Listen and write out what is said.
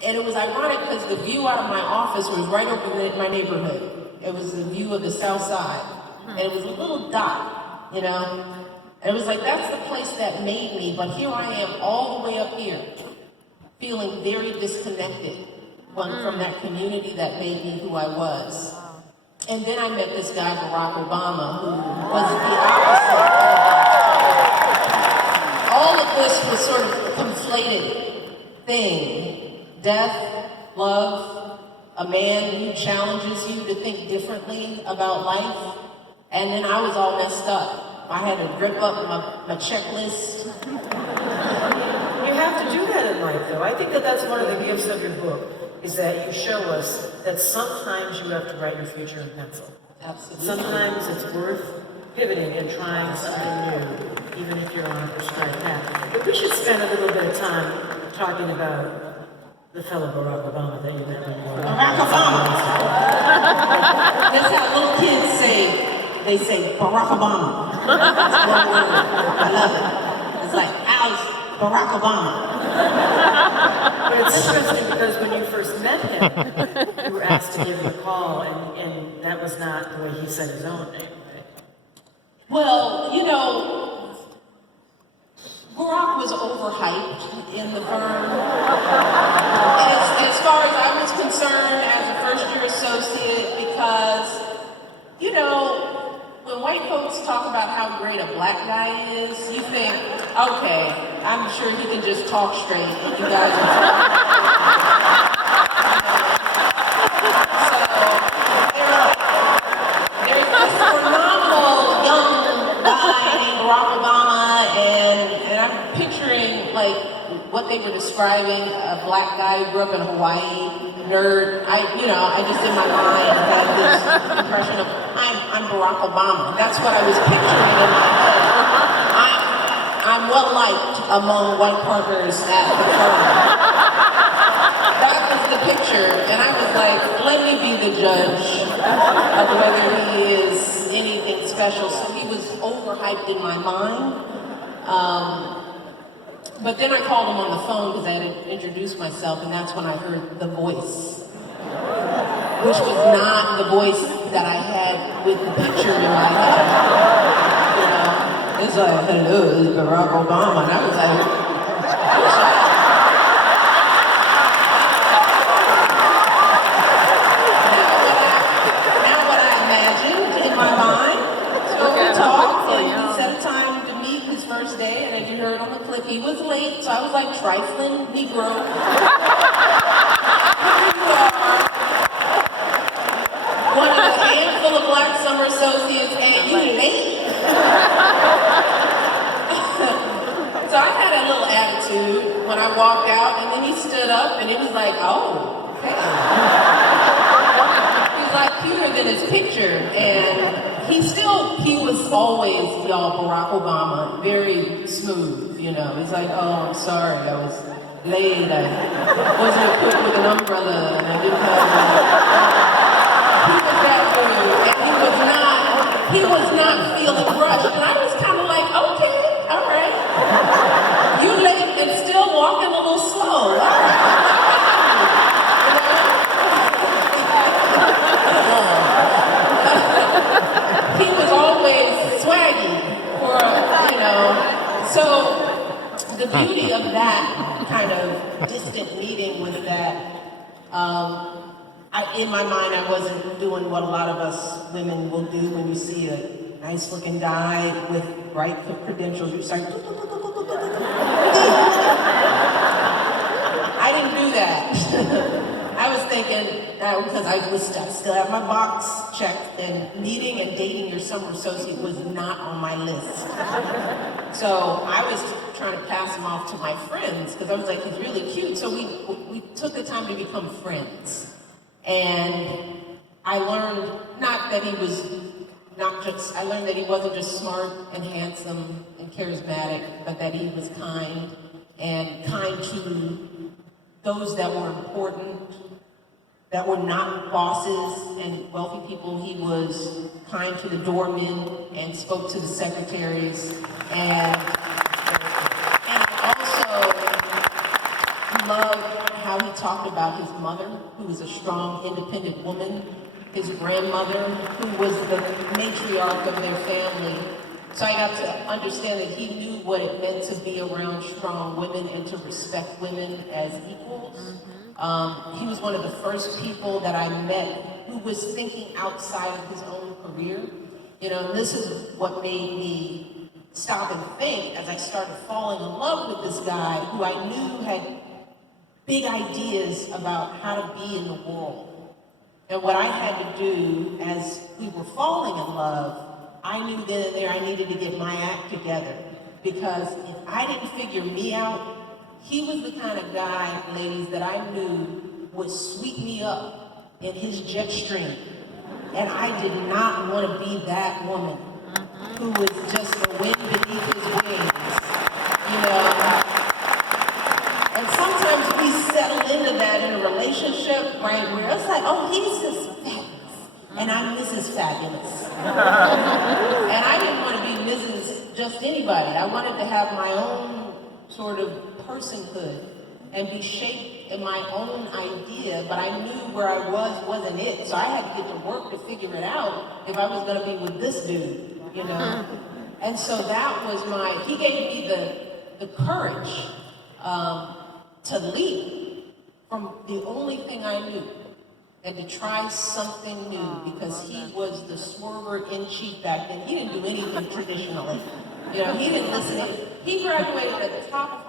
And it was ironic because the view out of my office was right over my neighborhood. It was the view of the South Side. And it was a little dot, you know? And it was like, that's the place that made me, but here I am all the way up here, feeling very disconnected from that community that made me who I was. And then I met this guy, Barack Obama, who was the opposite. All of this was sort of a conflated thing. Death, love, a man who challenges you to think differently about life. And then I was all messed up. I had to rip up my checklist. You have to do that in life, though. I think that that's one of the gifts of your book, is that you show us that sometimes you have to write your future in pencil. Absolutely. Sometimes it's worth pivoting and trying something new, even if you're on a prescribed path. But we should spend a little bit of time talking about the fellow Barack Obama that you met when you were Barack Obama! That's how little kids say, they say Barack Obama. That's one word. I love it. It's like, how's Barack Obama? But it's interesting because when you first met him, you were asked to give him a call, and that was not the way he said his own name, right? Well, you know, Barack was overhyped in the firm. As far as I was concerned, as a first-year associate, because, you know, when white folks talk about how great a black guy is, you think, okay, I'm sure he can just talk straight, and you guys are talking. So there's this phenomenal young guy named Barack Obama, and I'm picturing like what they were describing, a black guy who grew up in Hawaii, nerd. I just in my mind had this impression of I'm Barack Obama. That's what I was picturing in my head. I'm well liked among white partners at the firm. That was the picture, and I was like, let me be the judge of whether he is anything special. So he was overhyped in my mind. But then I called him on the phone because I had to introduce myself, and that's when I heard the voice, which was not the voice that I had with the picture in my head. You know, it's like, hello, it's Barack Obama, and I was like, now what I imagined in my mind. So we talked, and we set a time to meet his first day, and as you heard on the clip, he was late, so I was like trifling Negro. One of a handful of black summer associates, and you late? So I had a little attitude when I walked out, and then he stood up, and it was like, oh, okay. He's like cuter than his picture, and he was always, y'all, Barack Obama, very smooth, you know. He's like, oh, I'm sorry, I was late, I wasn't equipped with an umbrella, and I didn't have he was that dude, and he was not feeling rushed, and I was kind of like, okay, all right. You late and still walking a little slow, all right. He was always swaggy, so the beauty of that kind of distant meeting was that in my mind, I wasn't doing what a lot of us women will do when you see a nice-looking guy with bright credentials. You start. I didn't do that. I was thinking, because I still have my box checked, and meeting and dating your summer associate was not on my list. So I was trying to pass him off to my friends, because I was like, he's really cute. So we took the time to become friends. And I learned I learned that he wasn't just smart and handsome and charismatic, but that he was kind to those that were important, that were not bosses and wealthy people. He was kind to the doormen and spoke to the secretaries. And I also loved how he talked about his mother, who was a strong, independent woman, his grandmother, who was the matriarch of their family. So I got to understand that he knew what it meant to be around strong women and to respect women as equals. He was one of the first people that I met who was thinking outside of his own career. You know, and this is what made me stop and think as I started falling in love with this guy who I knew had big ideas about how to be in the world. And what I had to do as we were falling in love, I knew then and there I needed to get my act together. Because if I didn't figure me out, he was the kind of guy, ladies, that I knew would sweep me up in his jet stream. And I did not want to be that woman who was just the wind beneath his wings, you know. And sometimes we settle into that in a relationship, right, where it's like, oh, he's just fabulous, and I'm Mrs. Fabulous. And I didn't want to be Mrs. just anybody. I wanted to have my own sort of personhood and be shaped in my own idea, but I knew where I wasn't it. So I had to get to work to figure it out if I was going to be with this dude, you know. And so that was he gave me the courage to leap from the only thing I knew and to try something new, because he was the swerver in chief back then. He didn't do anything traditionally. You know, he didn't listen. He graduated at the top of